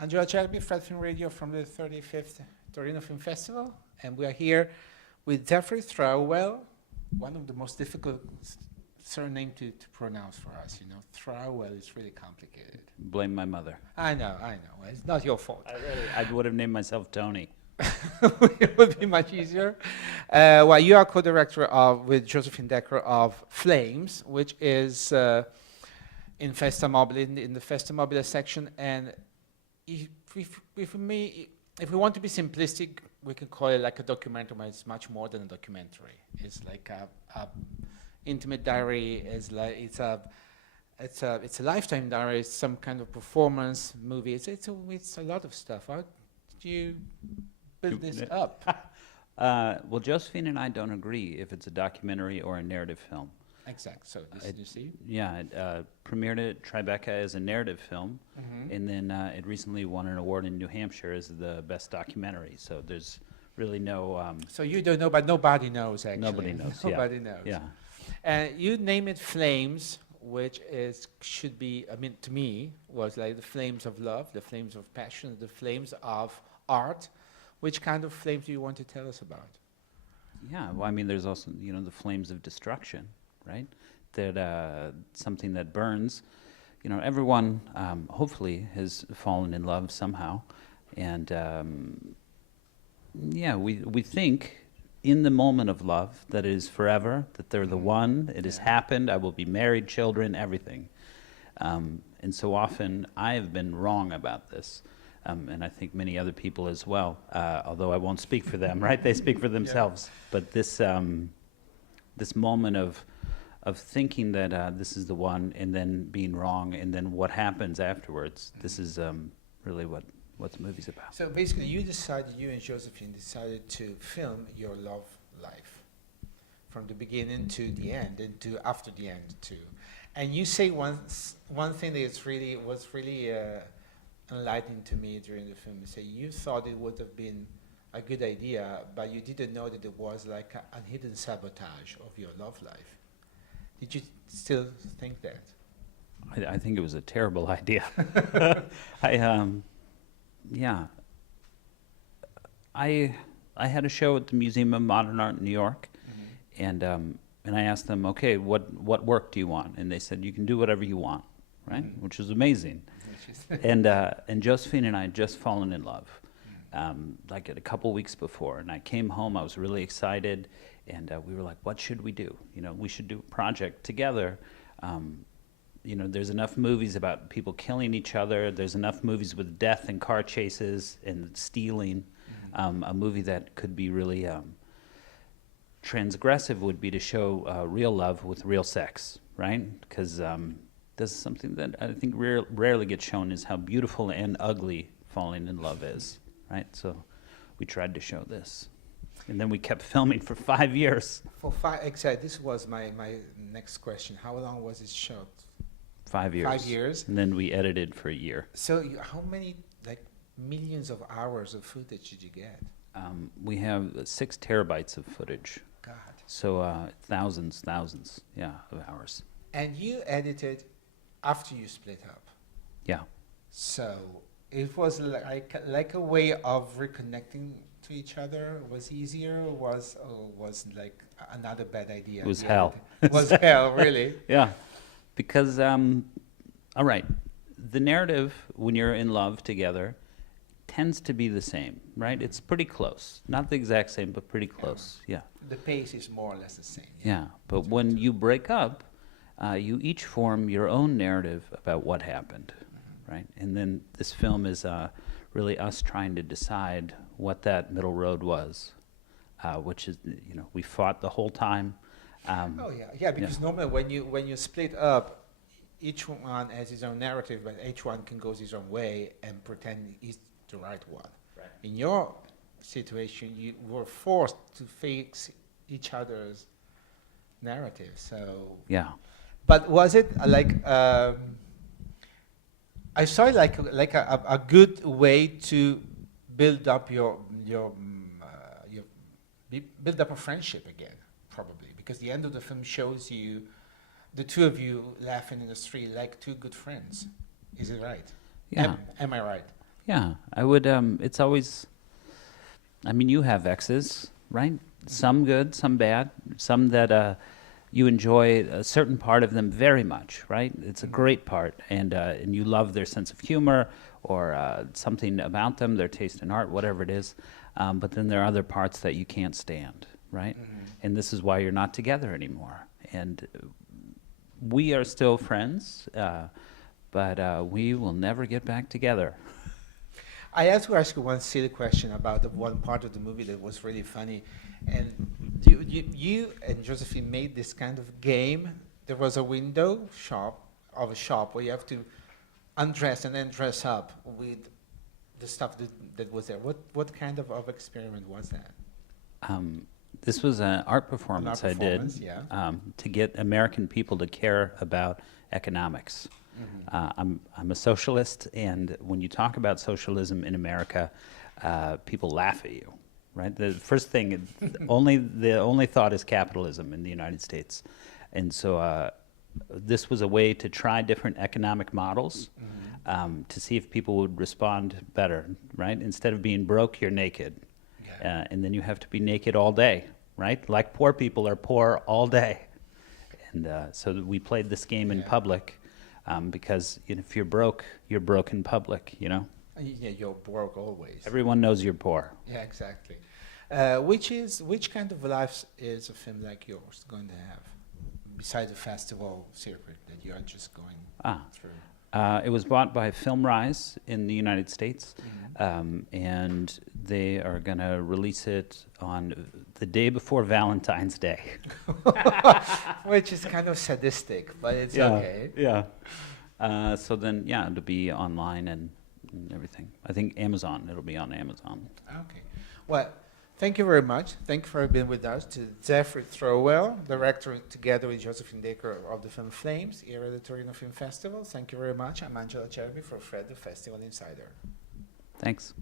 Angela Cherby, Fred Film Radio from the 35th Torino Film Festival, and we are here with Zefrey Throwell, one of the most difficult surname to pronounce for us. You know, Throwell is really complicated. Blame my mother. I know. It's not your fault. I would have named myself Tony. It would be much easier. Well, you are co-director with Josephine Decker of Flames, which is in Festa Mobile, in the Festa Mobile section. And if we want to be simplistic, we can call it like a documentary, but it's much more than a documentary. It's like a intimate diary. It's a lifetime diary. It's some kind of performance movie. It's a lot of stuff. How did you build this up? Well, Josephine and I don't agree if it's a documentary or a narrative film. Exactly. So this you see? Yeah, it premiered at Tribeca as a narrative film, and then it recently won an award in New Hampshire as the best documentary. So there's really no... so you don't know, but nobody knows, actually. Nobody knows, Nobody knows. Yeah. And you name it Flames, which should be, I mean, to me, was like the flames of love, the flames of passion, the flames of art. Which kind of flames do you want to tell us about? Yeah, well, I mean, there's also, the flames of destruction, right? That something that burns. Everyone hopefully has fallen in love somehow, and we think in the moment of love that it is forever, that they're the one. It has happened. I will be married, children, everything. And so often I have been wrong about this. And I think many other people as well, although I won't speak for them, right? They speak for themselves. Yeah. But this moment of thinking that this is the one, and then being wrong, and then what happens afterwards, this is really what the movie's about. So basically, you and Josephine decided to film your love life from the beginning to the end, and to after the end too. And you say one thing that was really enlightening to me during the film. You say you thought it would have been a good idea, but you didn't know that it was like a hidden sabotage of your love life. Did you still think that? I think it was a terrible idea. I had a show at the Museum of Modern Art in New York, and I asked them, okay, what work do you want? And they said, you can do whatever you want, right? Which was amazing. And Josephine and I had just fallen in love, like a couple weeks before. And I came home, I was really excited, and we were like, what should we do? We should do a project together. There's enough movies about people killing each other. There's enough movies with death and car chases and stealing. A movie that could be really transgressive would be to show real love with real sex, right? Because this is something that I think rarely gets shown, is how beautiful and ugly falling in love is, right? So we tried to show this. And then we kept filming for 5 years. Exactly. This was my next question. How long was it shot? 5 years. 5 years. And then we edited for a year. So how many millions of hours of footage did you get? We have 6 terabytes of footage. God. So thousands, of hours. And you edited after you split up. Yeah. So it was like a way of reconnecting to each other. Was easier, or was like another bad idea? It was hell. It was hell, really. Yeah, because all right, the narrative when you're in love together tends to be the same, right? It's pretty close, not the exact same, but pretty close. Yeah. The pace is more or less the same. Yeah, but when you break up, you each form your own narrative about what happened, right? And then this film is really us trying to decide what that middle road was, which is, we fought the whole time. Because normally when you split up, each one has his own narrative, but each one can go his own way and pretend he's the right one. Right. In your situation, you were forced to face each other's narrative. So yeah. But was it I saw it like a good way to build up build up a friendship again, probably, because the end of the film shows you the two of you laughing in the street like two good friends. Is it right? Yeah. Am I right? Yeah, I would. It's always. I mean, you have exes, right? Some good, some bad, some that you enjoy a certain part of them very much, right? It's a great part, and you love their sense of humor or something about them, their taste in art, whatever it is. But then there are other parts that you can't stand, right? And this is why you're not together anymore. And we are still friends, but we will never get back together. I have to ask you one silly question about the one part of the movie that was really funny. And you and Josephine made this kind of game. There was a window of a shop where you have to undress and then dress up with the stuff that was there. What kind of experiment was that? This was an art performance I did yeah. to get American people to care about economics. I'm a socialist, and when you talk about socialism in America, people laugh at you, right? The first thing, the only thought is capitalism in the United States, and so this was a way to try different economic models to see if people would respond better, right? Instead of being broke, you're naked, and then you have to be naked all day, right? Like poor people are poor all day, and so we played this game in public. Because if you're broke in public, you know? Yeah, you're broke always. Everyone knows you're poor. Yeah, exactly. Which kind of life is a film like yours going to have, besides the festival circuit that you are just going through? It was bought by Film Rise in the United States, and they are going to release it on the day before Valentine's Day. Which is kind of sadistic, but it's okay. Yeah. So then, it'll be online and everything. I think Amazon. It'll be on Amazon. Okay. Well, thank you very much. Thank you for being with us. To Zefrey Throwell, director together with Josephine Decker of the film Flames here at the Torino Film Festival. Thank you very much. I'm Angela Cherby for Fred, the Festival Insider. Thanks.